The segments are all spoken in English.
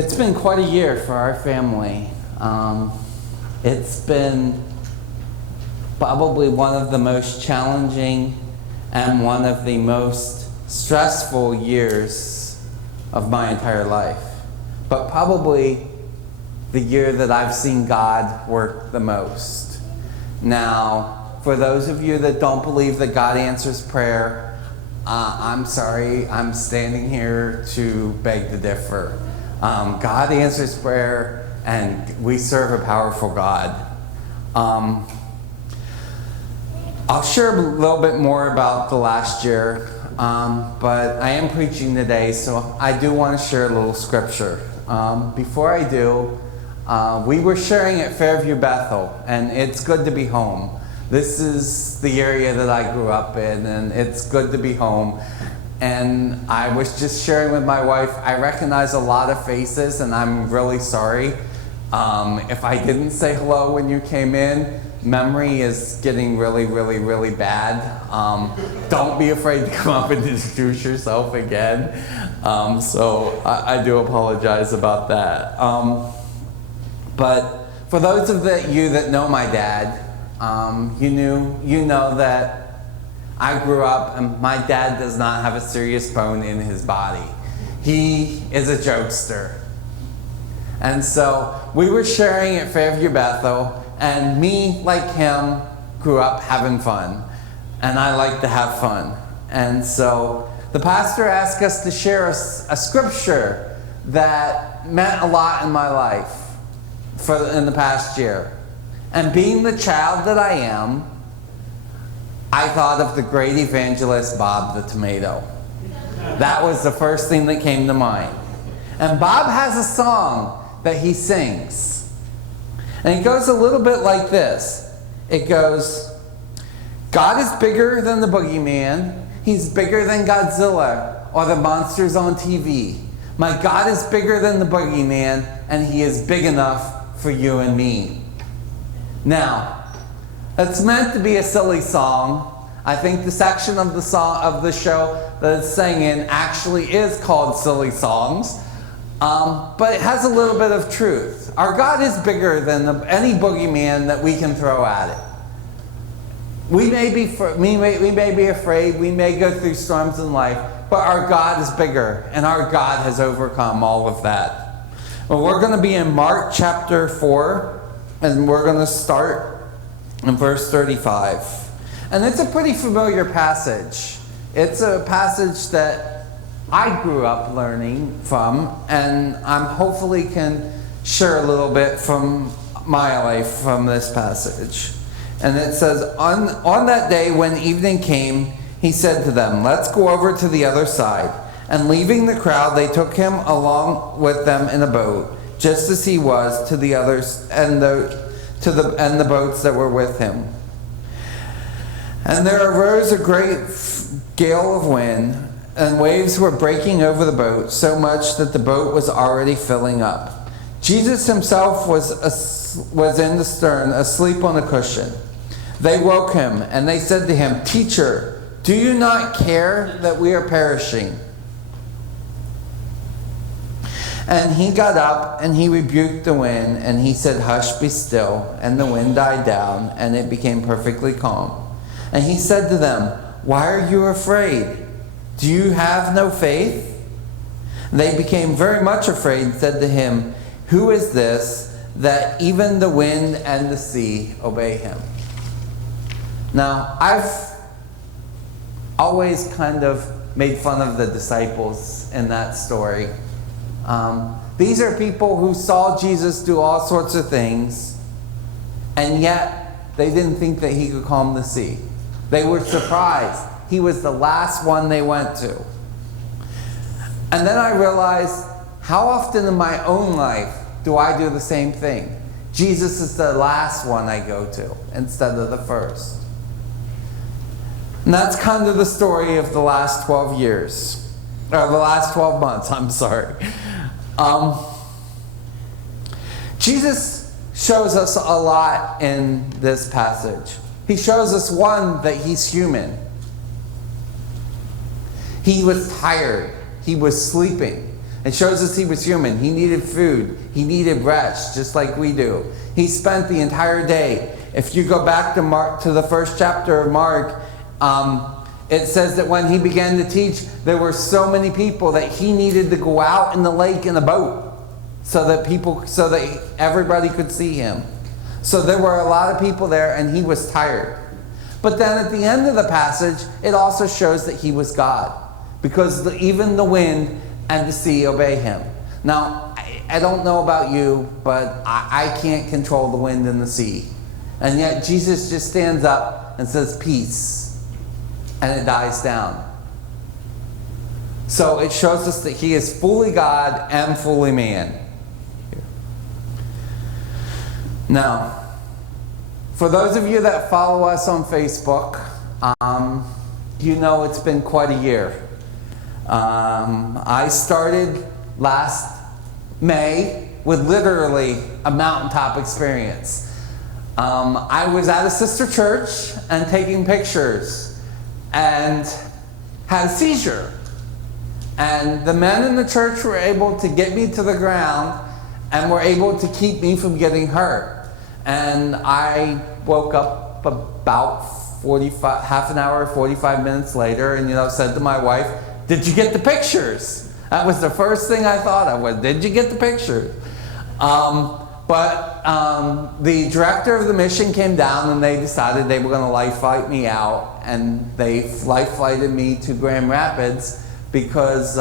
It's been quite a year for our family. It's been probably one of the most challenging and one of the most stressful years of my entire life. But probably the year that I've seen God work the most. Now, for those of you that don't believe that God answers prayer, I'm sorry, I'm standing here to beg to differ. God answers prayer, and we serve a powerful God. I'll share a little bit more about the last year, but I am preaching today, so I do want to share a little scripture. Before I do, we were sharing at Fairview Bethel, and it's good to be home. This is the area that I grew up in, and it's good to be home. And I was just sharing with my wife, I recognize a lot of faces, and I'm really sorry. If I didn't say hello when you came in, memory is getting really, really, really bad. Don't be afraid to come up and introduce yourself again. So I do apologize about that. But for those of you that know my dad, you know that I grew up, and my dad does not have a serious bone in his body. He is a jokester. And so we were sharing at Fairview Bethel, and me, like him, grew up having fun. And I like to have fun. And so the pastor asked us to share a scripture that meant a lot in my life in the past year. And being the child that I am, I thought of the great evangelist Bob the Tomato. That was the first thing that came to mind. And Bob has a song that he sings. And it goes a little bit like this. It goes, God is bigger than the boogeyman. He's bigger than Godzilla or the monsters on TV. My God is bigger than the boogeyman, and he is big enough for you and me. Now, it's meant to be a silly song. I think the section of the song of the show that it's singing actually is called Silly Songs, but it has a little bit of truth. Our God is bigger than any boogeyman that we can throw at it. We may be afraid, we may go through storms in life, but our God is bigger, and our God has overcome all of that. Well, we're going to be in Mark chapter 4, and we're going to start in verse 35. And it's a pretty familiar passage. It's a passage that I grew up learning from, and I hopefully can share a little bit from my life from this passage. And it says, on that day when evening came, he said to them, let's go over to the other side. And leaving the crowd, they took him along with them in a boat, just as he was, to the others and the boats that were with him. And there arose a great gale of wind, and waves were breaking over the boat, so much that the boat was already filling up. Jesus himself was in the stern, asleep on a cushion. They woke him, and they said to him, Teacher, do you not care that we are perishing? And he got up, and he rebuked the wind, and he said, Hush, be still. And the wind died down, and it became perfectly calm. And he said to them, Why are you afraid? Do you have no faith? They became very much afraid and said to him, Who is this, that even the wind and the sea obey him? Now, I've always kind of made fun of the disciples in that story. These are people who saw Jesus do all sorts of things, and yet they didn't think that he could calm the sea. They were surprised. He was the last one they went to. And then I realized, how often in my own life do I do the same thing? Jesus is the last one I go to instead of the first. And that's kind of the story of the last 12 years. Or the last 12 months, I'm sorry. Jesus shows us a lot in this passage. He shows us, one, that he's human. He was tired. He was sleeping. It shows us he was human. He needed food. He needed rest, just like we do. He spent the entire day. If you go back to the first chapter of Mark, it says that when he began to teach, there were so many people that he needed to go out in the lake in a boat so that everybody could see him. So there were a lot of people there, and he was tired. But then at the end of the passage, it also shows that he was God, because even the wind and the sea obey him. Now, I don't know about you, but I can't control the wind and the sea. And yet Jesus just stands up and says, peace, and it dies down. So it shows us that he is fully God and fully man. Now, for those of you that follow us on Facebook, you know it's been quite a year. I started last May with literally a mountaintop experience. I was at a sister church and taking pictures and had a seizure. And the men in the church were able to get me to the ground and were able to keep me from getting hurt. And I woke up about half an hour, 45 minutes later, and said to my wife, did you get the pictures? That was the first thing I thought of, was, did you get the pictures? But the director of the mission came down, and they decided they were going to life flight me out, and they life flighted me to Grand Rapids because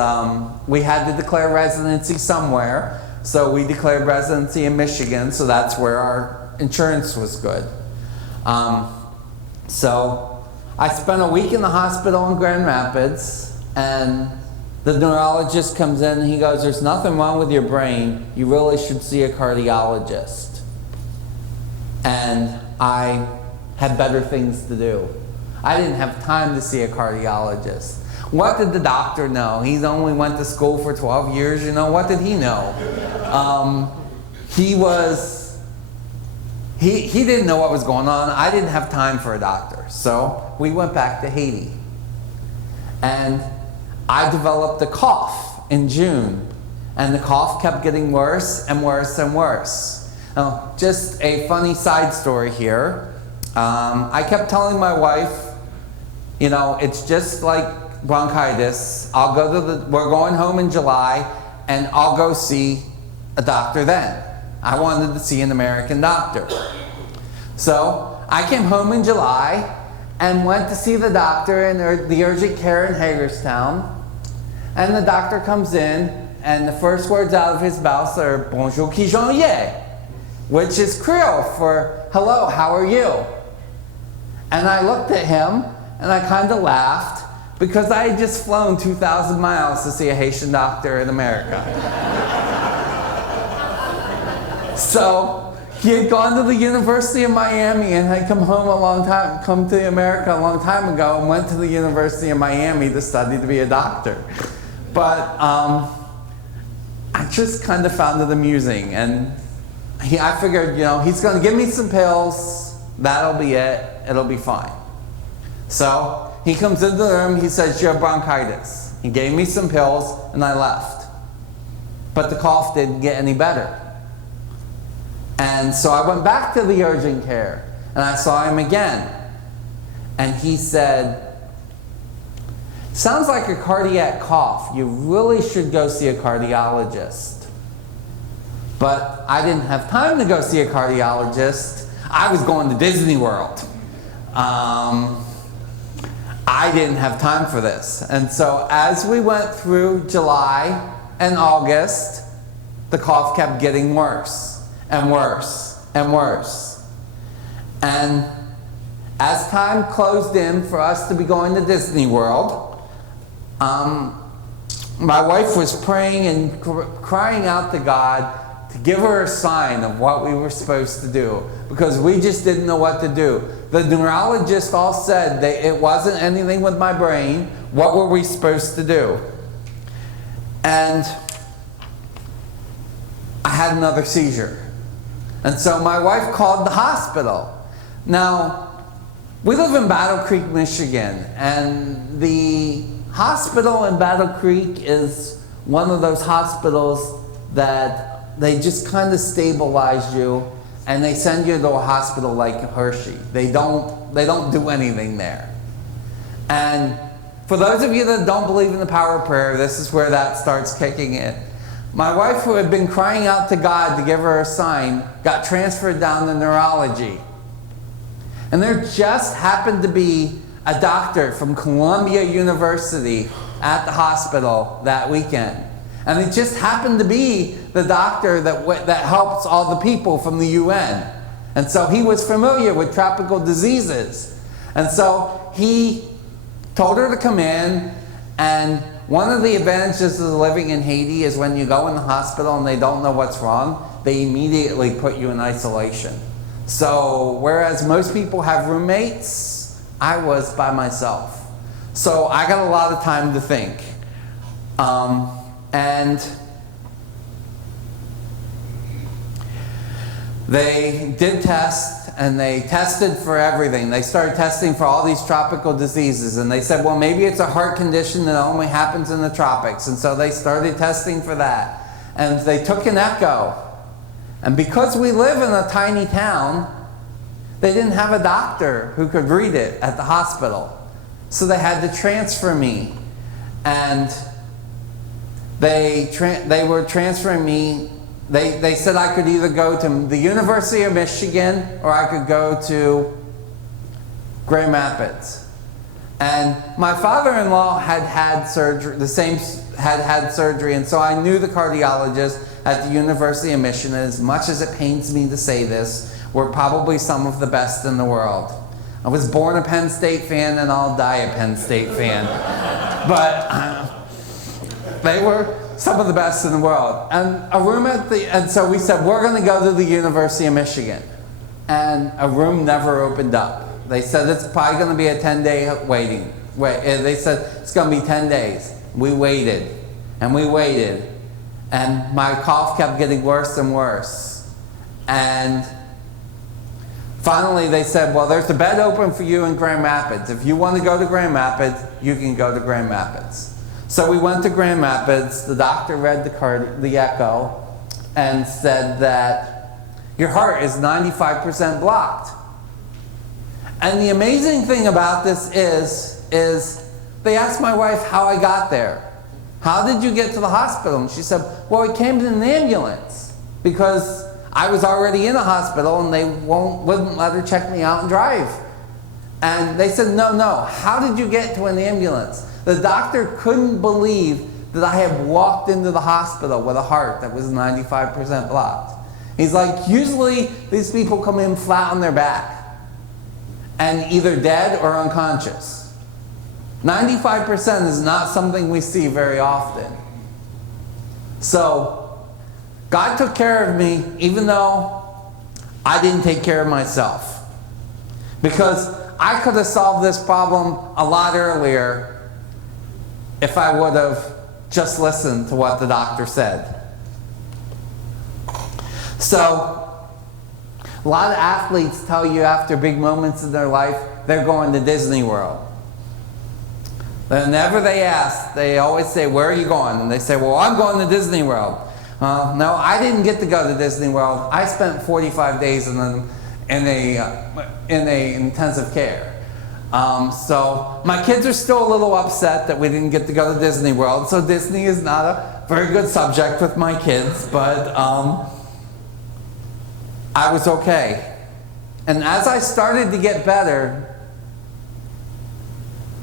we had to declare residency somewhere. So we declared residency in Michigan, so that's where our insurance was good. So I spent a week in the hospital in Grand Rapids, and the neurologist comes in and he goes, there's nothing wrong with your brain. You really should see a cardiologist. And I had better things to do. I didn't have time to see a cardiologist. What did the doctor know? He only went to school for 12 years, what did he know? He didn't know what was going on. I didn't have time for a doctor. So we went back to Haiti. And I developed a cough in June. And the cough kept getting worse and worse and worse. Now, just a funny side story here. I kept telling my wife, it's just like bronchitis. We're going home in July, and I'll go see a doctor then. I wanted to see an American doctor. So I came home in July and went to see the doctor in the urgent care in Hagerstown. And the doctor comes in, and the first words out of his mouth are, bonjour, qui j'en ai, which is Creole for, hello, how are you? And I looked at him, and I kind of laughed, because I had just flown 2,000 miles to see a Haitian doctor in America. So he had gone to the University of Miami and had come to America a long time ago, and went to the University of Miami to study to be a doctor. But I just kind of found it amusing, and I figured, he's going to give me some pills, that'll be it, it'll be fine. So he comes into the room, he says, you have bronchitis. He gave me some pills, and I left. But the cough didn't get any better. And so I went back to the urgent care, and I saw him again. And he said, sounds like a cardiac cough. You really should go see a cardiologist. But I didn't have time to go see a cardiologist. I was going to Disney World. I didn't have time for this. And so as we went through July and August, the cough kept getting worse and worse and worse. And as time closed in for us to be going to Disney World, my wife was praying and crying out to God to give her a sign of what we were supposed to do, because we just didn't know what to do. The neurologists all said that it wasn't anything with my brain. What were we supposed to do? And I had another seizure. And so my wife called the hospital. Now, we live in Battle Creek, Michigan, and the hospital in Battle Creek is one of those hospitals that they just kind of stabilize you and they send you to a hospital like Hershey. They don't do anything there. And for those of you that don't believe in the power of prayer, this is where that starts kicking in. My wife, who had been crying out to God to give her a sign, got transferred down to neurology. And there just happened to be a doctor from Columbia University at the hospital that weekend. And it just happened to be the doctor that helps all the people from the UN. And so he was familiar with tropical diseases. And so he told her to come in, and one of the advantages of living in Haiti is when you go in the hospital and they don't know what's wrong, they immediately put you in isolation. So whereas most people have roommates, I was by myself. So I got a lot of time to think. And they did test, and they tested for everything. They started testing for all these tropical diseases, and they said, well, maybe it's a heart condition that only happens in the tropics. And so they started testing for that. And they took an echo. And because we live in a tiny town, they didn't have a doctor who could read it at the hospital. So they had to transfer me. And they were transferring me. They said I could either go to the University of Michigan or I could go to Grand Rapids. And my father-in-law had surgery, had surgery, and so I knew the cardiologist at the University of Michigan. As much as it pains me to say this, were probably some of the best in the world. I was born a Penn State fan, and I'll die a Penn State fan. But they were some of the best in the world. And a room and so we said, we're going to go to the University of Michigan. And a room never opened up. They said it's probably going to be a 10-day waiting. They said it's going to be 10 days. We waited, and we waited. And my cough kept getting worse and worse. And finally they said, well, there's a bed open for you in Grand Rapids. If you want to go to Grand Rapids, you can go to Grand Rapids. So we went to Grand Rapids. The doctor read the echo and said that your heart is 95% blocked. And the amazing thing about this is they asked my wife how I got there. How did you get to the hospital? And she said, well, we came in an ambulance because I was already in a hospital and they wouldn't let her check me out and drive. And they said, no, how did you get to an ambulance? The doctor couldn't believe that I had walked into the hospital with a heart that was 95% blocked. He's like, usually these people come in flat on their back and either dead or unconscious. 95% is not something we see very often. So God took care of me even though I didn't take care of myself. Because I could have solved this problem a lot earlier if I would have just listened to what the doctor said. So, a lot of athletes tell you after big moments in their life, they're going to Disney World. Whenever they ask, they always say, where are you going? And they say, well, I'm going to Disney World. No, I didn't get to go to Disney World. I spent 45 days in a intensive care. So my kids are still a little upset that we didn't get to go to Disney World. So Disney is not a very good subject with my kids, but I was okay. And as I started to get better,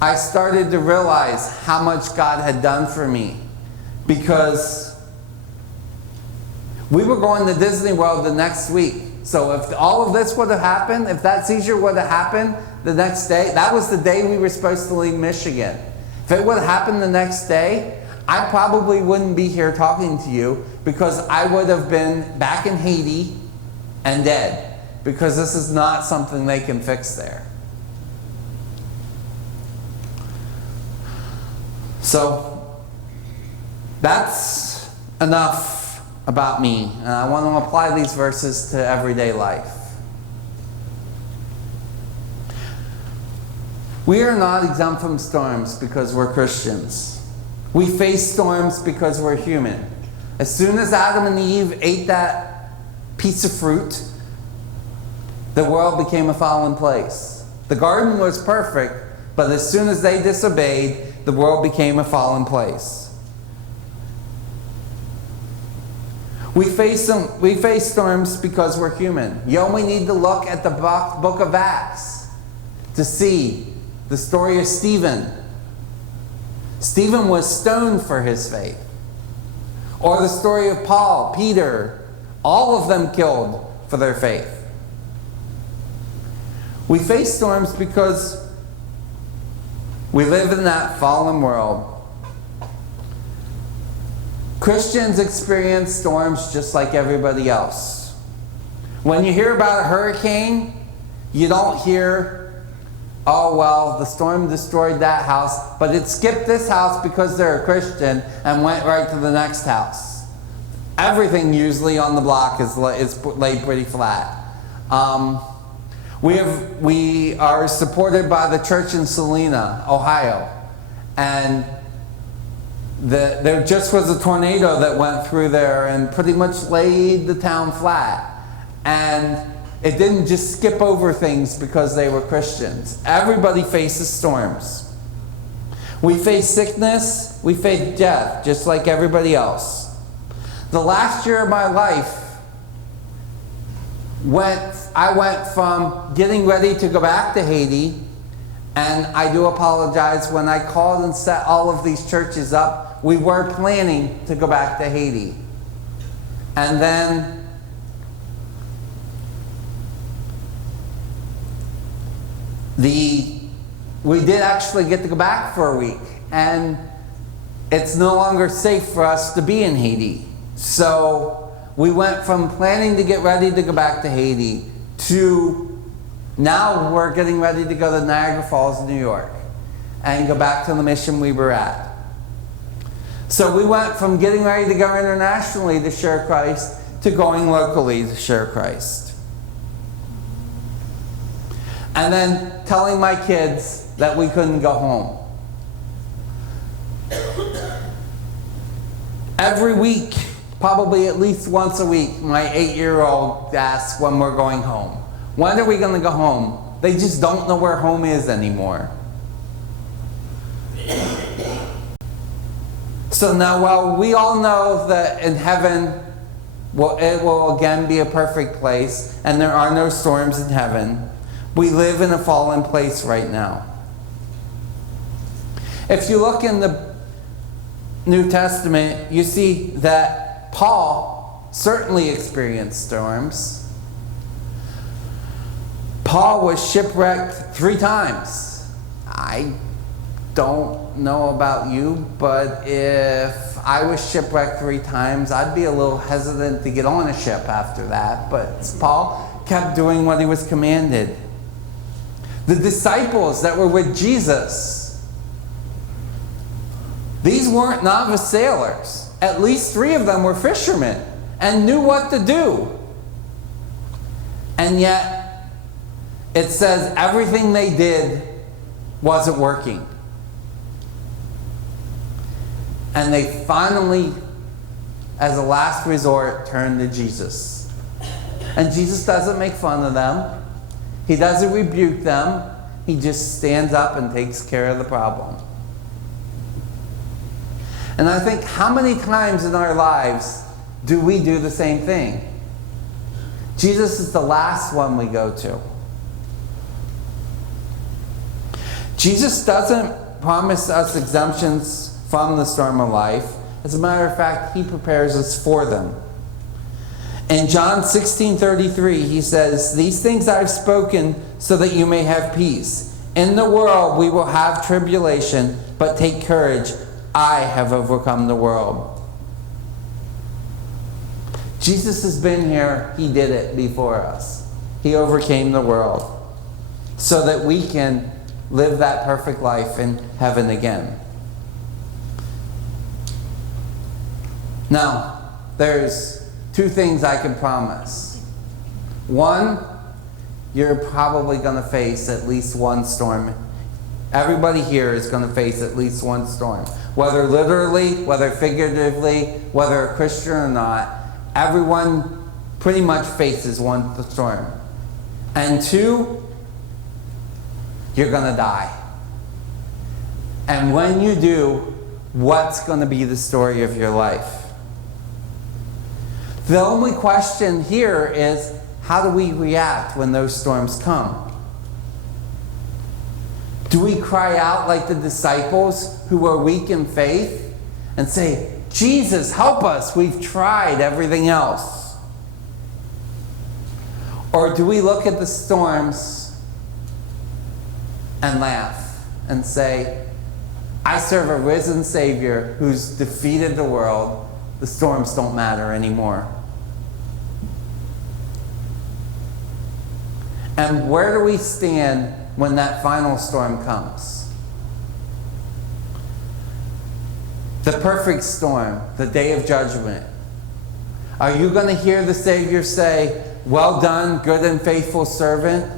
I started to realize how much God had done for me. Because we were going to Disney World the next week. So if all of this would have happened, if that seizure would have happened the next day, that was the day we were supposed to leave Michigan. If it would have happened the next day, I probably wouldn't be here talking to you because I would have been back in Haiti and dead. Because this is not something they can fix there. So that's enough about me, and I want to apply these verses to everyday life. We are not exempt from storms because we're Christians. We face storms because we're human. As soon as Adam and Eve ate that piece of fruit, the world became a fallen place. The garden was perfect, but as soon as they disobeyed, the world became a fallen place. We face storms because we're human. You only need to look at the book of Acts to see the story of Stephen. Stephen was stoned for his faith. Or the story of Paul, Peter, all of them killed for their faith. We face storms because we live in that fallen world. Christians experience storms just like everybody else. When you hear about a hurricane, you don't hear, oh, well, the storm destroyed that house, but it skipped this house because they're a Christian and went right to the next house. Everything usually on the block is laid pretty flat. We are supported by the church in Salina, Ohio, and there just was a tornado that went through there and pretty much laid the town flat. And it didn't just skip over things because they were Christians. Everybody faces storms. We face sickness, we face death, just like everybody else. The last year of my life, I went from getting ready to go back to Haiti, and I do apologize, when I called and set all of these churches up, we were planning to go back to Haiti. And then we did actually get to go back for a week, and it's no longer safe for us to be in Haiti. So we went from planning to get ready to go back to Haiti to now we're getting ready to go to Niagara Falls, New York, and go back to the mission we were at. So we went from getting ready to go internationally to share Christ to going locally to share Christ. And then telling my kids that we couldn't go home. Every week, probably at least once a week, my 8-year-old asks when we're going home. When are we going to go home? They just don't know where home is anymore. So now, while we all know that in heaven, it will again be a perfect place, and there are no storms in heaven, we live in a fallen place right now. If you look in the New Testament, you see that Paul certainly experienced storms. Paul was shipwrecked 3 times. I don't know about you, but if I was shipwrecked 3 times, I'd be a little hesitant to get on a ship after that. But Paul kept doing what he was commanded. The disciples that were with Jesus, these weren't novice sailors. At least 3 of them were fishermen and knew what to do. And yet, it says everything they did wasn't working. And they finally, as a last resort, turned to Jesus. And Jesus doesn't make fun of them. He doesn't rebuke them. He just stands up and takes care of the problem. And I think, how many times in our lives do we do the same thing? Jesus is the last one we go to. Jesus doesn't promise us exemptions from the storm of life. As a matter of fact, he prepares us for them. In John 16:33, he says, "These things I've spoken so that you may have peace. In the world we will have tribulation, but take courage. I have overcome the world." Jesus has been here. He did it before us. He overcame the world so that we can live that perfect life in heaven again. Now, there's 2 things I can promise. One, you're probably going to face at least one storm Everybody here is going to face at least one storm. Whether literally, whether figuratively, whether a Christian or not, everyone pretty much faces one storm. And two, you're going to die. And when you do, what's going to be the story of your life? The only question here is, how do we react when those storms come? Do we cry out like the disciples who were weak in faith and say, Jesus, help us, we've tried everything else? Or do we look at the storms and laugh and say, I serve a risen Savior who's defeated the world, the storms don't matter anymore? And where do we stand when that final storm comes? The perfect storm, the day of judgment. Are you going to hear the Savior say, well done, good and faithful servant?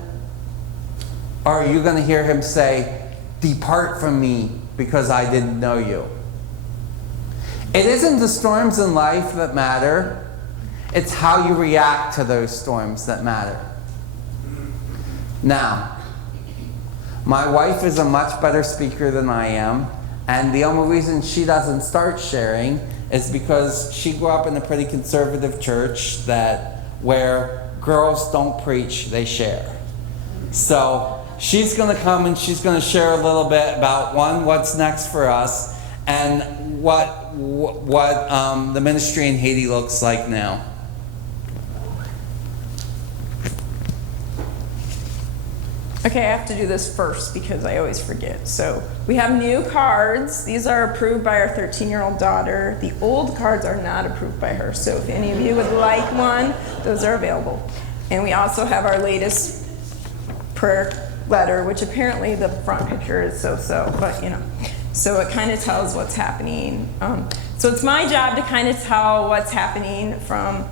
Or are you going to hear him say, depart from me because I didn't know you? It isn't the storms in life that matter. It's how you react to those storms that matter. Now, my wife is a much better speaker than I am, and the only reason she doesn't start sharing is because she grew up in a pretty conservative church where girls don't preach, they share. So she's going to come and she's going to share a little bit about, one, what's next for us, and what the ministry in Haiti looks like now. Okay, I have to do this first because I always forget. So we have new cards. These are approved by our 13-year-old daughter. The old cards are not approved by her. So if any of you would like one, those are available. And we also have our latest prayer letter, which apparently the front picture is so-so, but you know. So it kind of tells what's happening. So it's my job to kind of tell what's happening from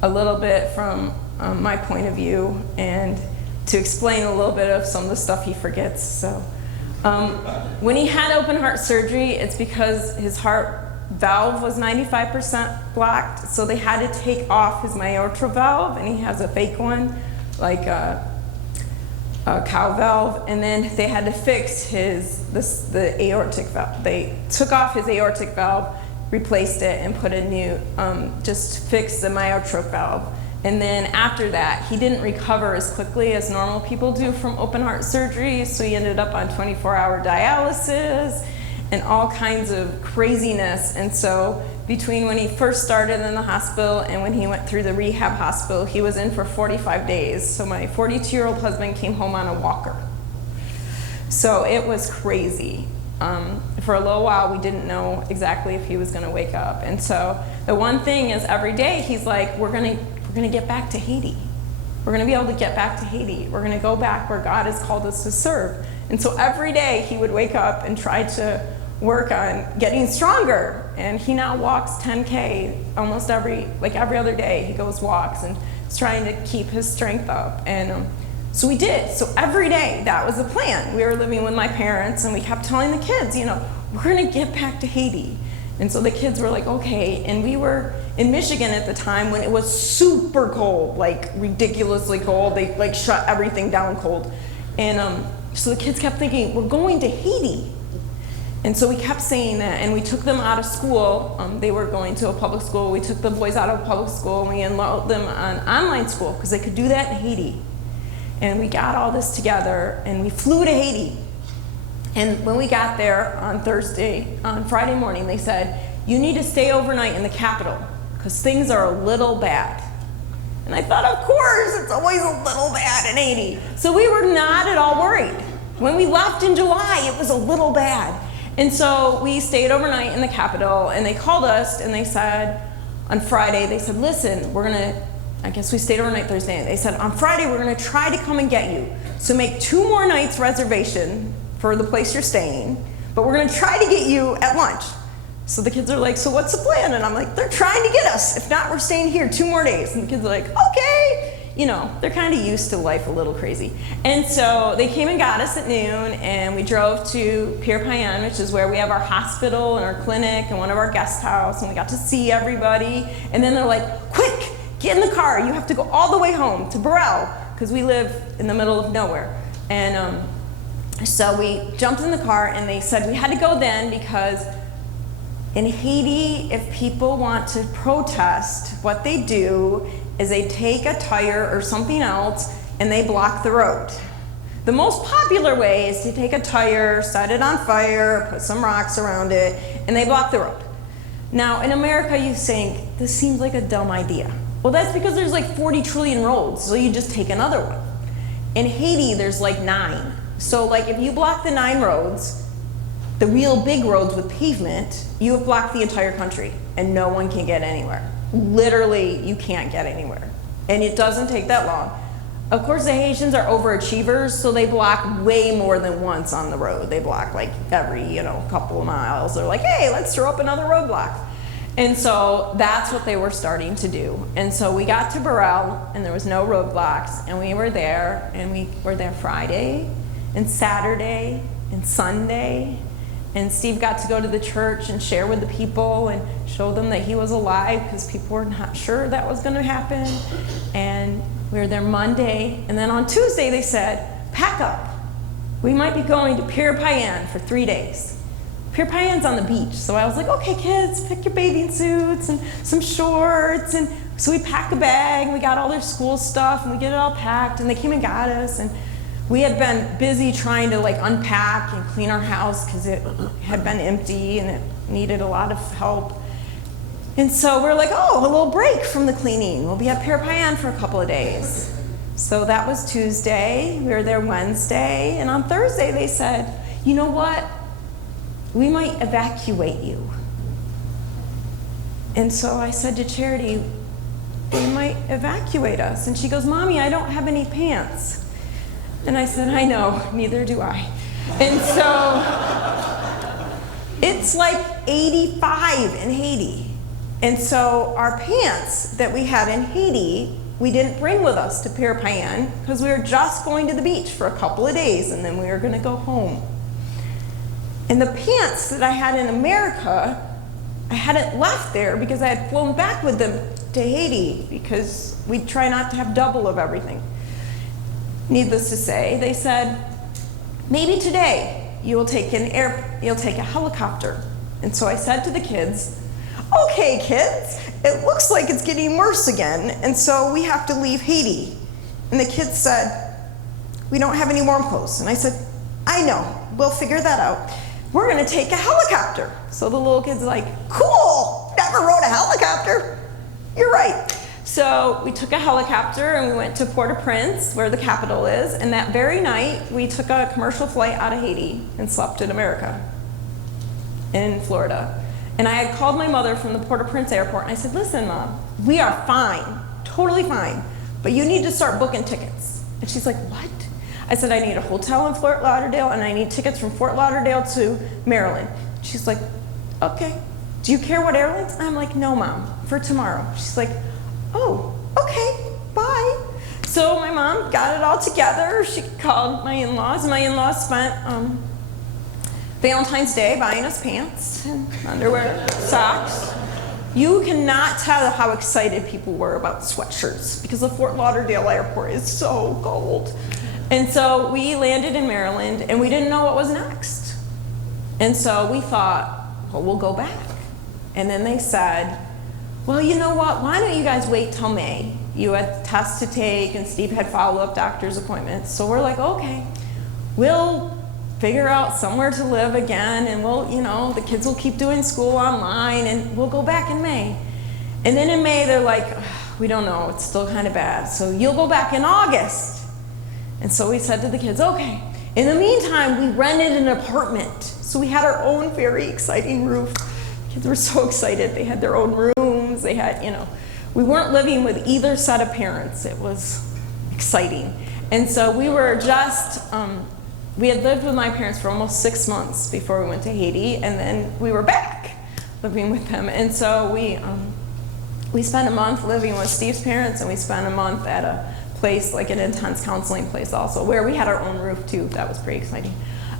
a little bit from my point of view, and to explain a little bit of some of the stuff he forgets. So when he had open heart surgery, it's because his heart valve was 95% blocked, so they had to take off his mitral valve, and he has a fake one, like a cow valve, and then they had to fix the aortic valve. They took off his aortic valve, replaced it, and put a new, just fixed the mitral valve. And then after that, he didn't recover as quickly as normal people do from open heart surgery, so he ended up on 24-hour dialysis and all kinds of craziness. And so between when he first started in the hospital and when he went through the rehab hospital, he was in for 45 days. So my 42-year-old husband came home on a walker. So it was crazy. For a little while, we didn't know exactly if he was going to wake up. And so the one thing is, every day he's like, we're going to get back to Haiti. We're going to be able to get back to Haiti. We're going to go back where God has called us to serve. And so every day he would wake up and try to work on getting stronger. And he now walks 10K almost every other day. He goes walks and is trying to keep his strength up. And so we did. So every day, that was the plan. We were living with my parents, and we kept telling the kids, we're going to get back to Haiti. And so the kids were like, okay. And we were in Michigan at the time when it was super cold, like ridiculously cold. They like shut everything down cold. And so the kids kept thinking, we're going to Haiti. And so we kept saying that, and we took them out of school. They were going to a public school. We took the boys out of public school, and we enrolled them on online school because they could do that in Haiti. And we got all this together, and we flew to Haiti. And when we got there on Friday morning, they said, you need to stay overnight in the capital because things are a little bad. And I thought, of course, it's always a little bad in Haiti. So we were not at all worried. When we left in July, it was a little bad. And so we stayed overnight in the capital, and they called us, and they said, on Friday, they said, listen, I guess we stayed overnight Thursday, and they said, on Friday, we're going to try to come and get you. So make 2 more nights reservation for the place you're staying, but we're going to try to get you at lunch. So the kids are like, so what's the plan? And I'm like, they're trying to get us. If not, we're staying here 2 more days. And the kids are like, okay. they're kind of used to life a little crazy. And so they came and got us at noon, and we drove to Pierre Payan, which is where we have our hospital and our clinic and one of our guest house, and we got to see everybody. And then they're like, quick, get in the car. You have to go all the way home to Burrell, because we live in the middle of nowhere. And so we jumped in the car, and they said we had to go then because in Haiti, if people want to protest, what they do is they take a tire or something else and they block the road. The most popular way is to take a tire, set it on fire, put some rocks around it, and they block the road. Now, in America, you think, this seems like a dumb idea. Well, that's because there's like 40 trillion roads, so you just take another one. In Haiti, there's like 9. So like if you block the 9 roads, the real big roads with pavement, you have blocked the entire country and no one can get anywhere. Literally, you can't get anywhere. And it doesn't take that long. Of course, the Haitians are overachievers, so they block way more than once on the road. They block like every, couple of miles. They're like, hey, let's throw up another roadblock. And so that's what they were starting to do. And so we got to Burrell, and there was no roadblocks, and we were there Friday and Saturday and Sunday. And Steve got to go to the church and share with the people and show them that he was alive, because people were not sure that was going to happen. And we were there Monday, and then on Tuesday they said, pack up. We might be going to Pierre Payan for 3 days. Pierre Payan's on the beach, so I was like, okay kids, pick your bathing suits and some shorts. And so we packed a bag, and we got all their school stuff, and we get it all packed, and they came and got us. And we had been busy trying to like unpack and clean our house because it had been empty and it needed a lot of help. And so we're like, oh, a little break from the cleaning. We'll be at Pierre Payan for a couple of days. So that was Tuesday. We were there Wednesday. And on Thursday they said, you know what? We might evacuate you. And so I said to Charity, they might evacuate us. And she goes, Mommy, I don't have any pants. And I said, I know, neither do I. And so it's like 85 in Haiti. And so our pants that we had in Haiti, we didn't bring with us to Pierre Payan because we were just going to the beach for a couple of days and then we were going to go home. And the pants that I had in America, I hadn't left there because I had flown back with them to Haiti because we try not to have double of everything. Needless to say, they said, maybe today you'll take a helicopter. And so I said to the kids, okay kids, it looks like it's getting worse again, and so we have to leave Haiti. And the kids said, we don't have any warm clothes. And I said, I know, we'll figure that out. We're gonna take a helicopter. So the little kid's like, cool, never rode a helicopter. You're right. So we took a helicopter and we went to Port-au-Prince, where the capital is, and that very night we took a commercial flight out of Haiti and slept in America, in Florida. And I had called my mother from the Port-au-Prince airport and I said, listen Mom, we are fine, totally fine, but you need to start booking tickets. And she's like, what? I said, I need a hotel in Fort Lauderdale and I need tickets from Fort Lauderdale to Maryland. She's like, okay. Do you care what airlines? I'm like, no Mom, for tomorrow. She's like, oh, okay, bye. So my mom got it all together. She called my in-laws. My in-laws spent Valentine's Day buying us pants and underwear, socks. You cannot tell how excited people were about sweatshirts because the Fort Lauderdale airport is so cold. And so we landed in Maryland and we didn't know what was next. And so we thought, well, we'll go back. And then they said, well, you know what, why don't you guys wait till May? You had tests to take and Steve had follow-up doctor's appointments. So we're like, okay, we'll figure out somewhere to live again and we'll, the kids will keep doing school online and we'll go back in May. And then in May they're like, we don't know, it's still kind of bad. So you'll go back in August. And so we said to the kids, okay. In the meantime, we rented an apartment. So we had our own very exciting roof. Kids were so excited. They had their own rooms. They had, we weren't living with either set of parents. It was exciting. And so we were just, we had lived with my parents for almost 6 months before we went to Haiti, and then we were back living with them. And so we spent a month living with Steve's parents, and we spent a month at a place, like an intense counseling place also, where we had our own roof too. That was pretty exciting.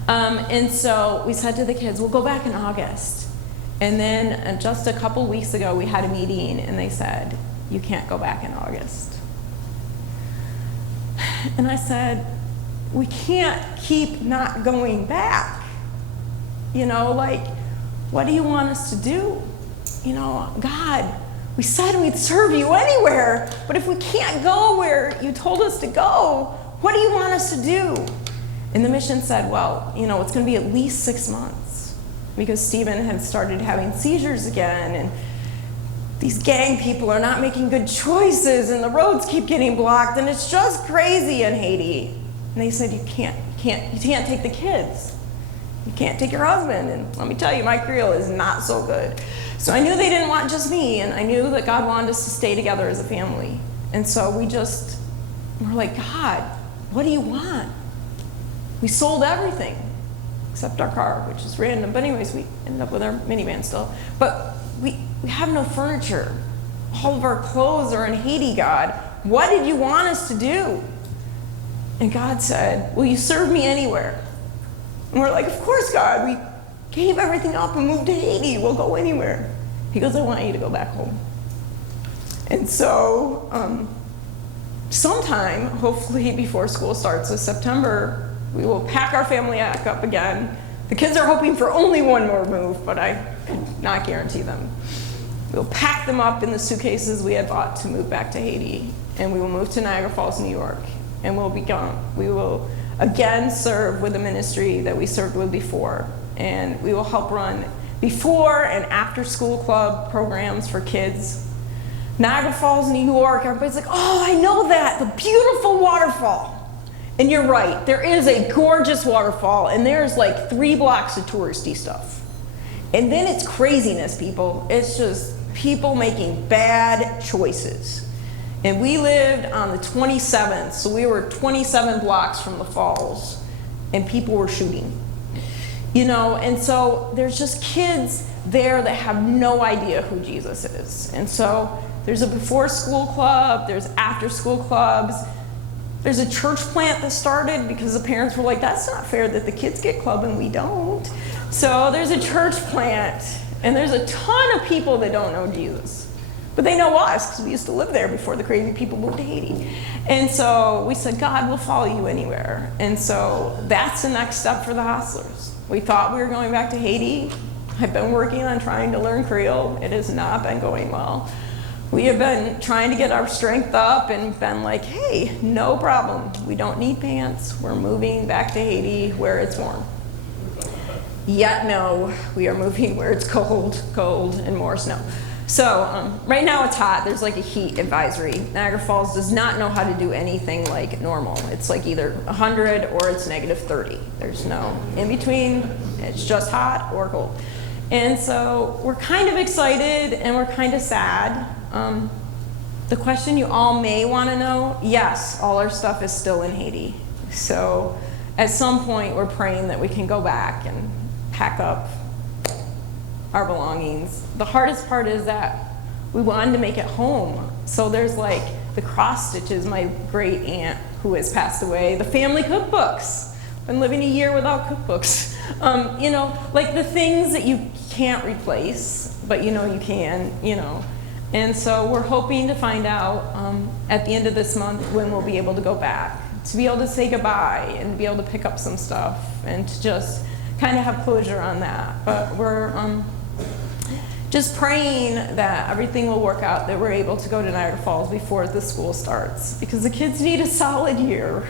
And so we said to the kids, we'll go back in August. And then just a couple weeks ago, we had a meeting, and they said, you can't go back in August. And I said, we can't keep not going back. You know, like, what do you want us to do? You know, God, we said we'd serve you anywhere, but if we can't go where you told us to go, what do you want us to do? And the mission said, well, you know, it's going to be at least 6 months, because Stephen had started having seizures again, and these gang people are not making good choices, and the roads keep getting blocked, and it's just crazy in Haiti. And they said, you can't take the kids. You can't take your husband. And let me tell you, my Creole is not so good. So I knew they didn't want just me, and I knew that God wanted us to stay together as a family. And so we're like, God, what do you want? We sold everything except our car, which is random. But anyways, we ended up with our minivan still. But we have no furniture. All of our clothes are in Haiti, God. What did you want us to do? And God said, will you serve me anywhere? And we're like, of course, God. We gave everything up and moved to Haiti. We'll go anywhere. He goes, I want you to go back home. And so sometime, hopefully before school starts this September, we will pack our family back up again. The kids are hoping for only one more move, but I could not guarantee them. We'll pack them up in the suitcases we had bought to move back to Haiti, and we will move to Niagara Falls, New York, and we will again serve with the ministry that we served with before, and we will help run before and after school club programs for kids. Niagara Falls, New York, everybody's like, oh, I know that, the beautiful waterfall. And you're right, there is a gorgeous waterfall, and there's like 3 blocks of touristy stuff. And then it's craziness, people. It's just people making bad choices. And we lived on the 27th, so we were 27 blocks from the falls, and people were shooting. You know, and so there's just kids there that have no idea who Jesus is. And so there's a before school club, there's after school clubs, there's a church plant that started because the parents were like, that's not fair that the kids get club and we don't. So there's a church plant, and there's a ton of people that don't know Jesus. But they know us because we used to live there before the crazy people moved to Haiti. And so we said, God, we'll follow you anywhere. And so that's the next step for the Hoslers. We thought we were going back to Haiti. I've been working on trying to learn Creole. It has not been going well. We have been trying to get our strength up and been like, hey, no problem. We don't need pants. We're moving back to Haiti where it's warm. Yet no, we are moving where it's cold, and more snow. So right now it's hot. There's like a heat advisory. Niagara Falls does not know how to do anything like normal. It's like either 100 or it's -30. There's no in between. It's just hot or cold. And so we're kind of excited and we're kind of sad. The question you all may want to know, yes, all our stuff is still in Haiti. So at some point we're praying that we can go back and pack up our belongings. The hardest part is that we wanted to make it home. So there's like the cross stitches, my great aunt who has passed away, the family cookbooks. Been living a year without cookbooks. You know, like the things that you can't replace, but you know you can, you know. And so we're hoping to find out at the end of this month when we'll be able to go back, to be able to say goodbye and be able to pick up some stuff and to just kind of have closure on that. But we're just praying that everything will work out, that we're able to go to Niagara Falls before the school starts, because the kids need a solid year.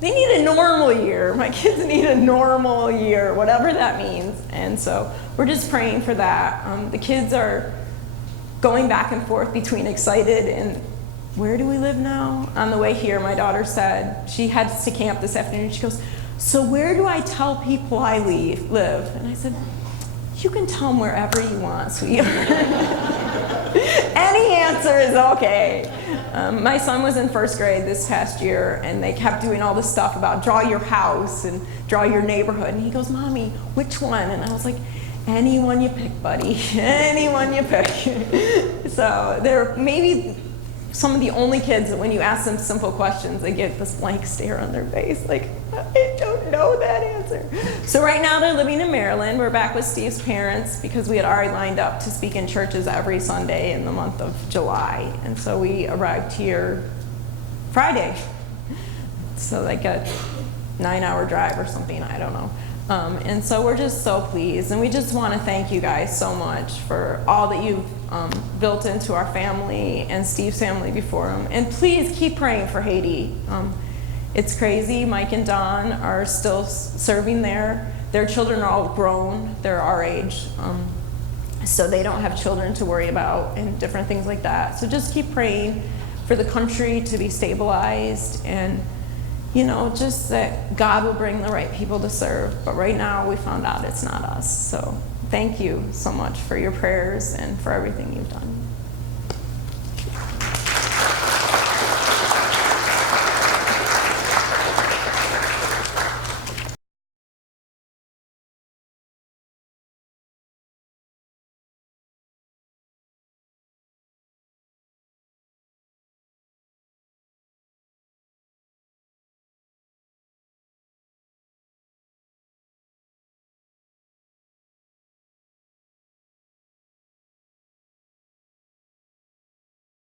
They need a normal year. My kids need a normal year, whatever that means. And so we're just praying for that. The kids are going back and forth between excited and where do we live now? On the way here, my daughter said, she heads to camp this afternoon. She goes, so where do I tell people I live? And I said, you can tell them wherever you want, sweetheart. Any answer is okay. My son was in first grade this past year, and they kept doing all this stuff about draw your house and draw your neighborhood. And he goes, Mommy, which one? And I was like, anyone you pick, buddy. Anyone you pick. So there maybe some of the only kids that when you ask them simple questions, they get this blank stare on their face, like, I don't know that answer. So right now they're living in Maryland. We're back with Steve's parents because we had already lined up to speak in churches every Sunday in the month of July. And so we arrived here Friday. So like a 9-hour drive or something, I don't know. And so we're just so pleased, and we just want to thank you guys so much for all that you've built into our family and Steve's family before him. And please keep praying for Haiti. It's crazy. Mike and Don are still serving there. Their children are all grown. They're our age. So they don't have children to worry about and different things like that. So just keep praying for the country to be stabilized, and just that God will bring the right people to serve. But right now we found out it's not us. So thank you so much for your prayers and for everything you've done.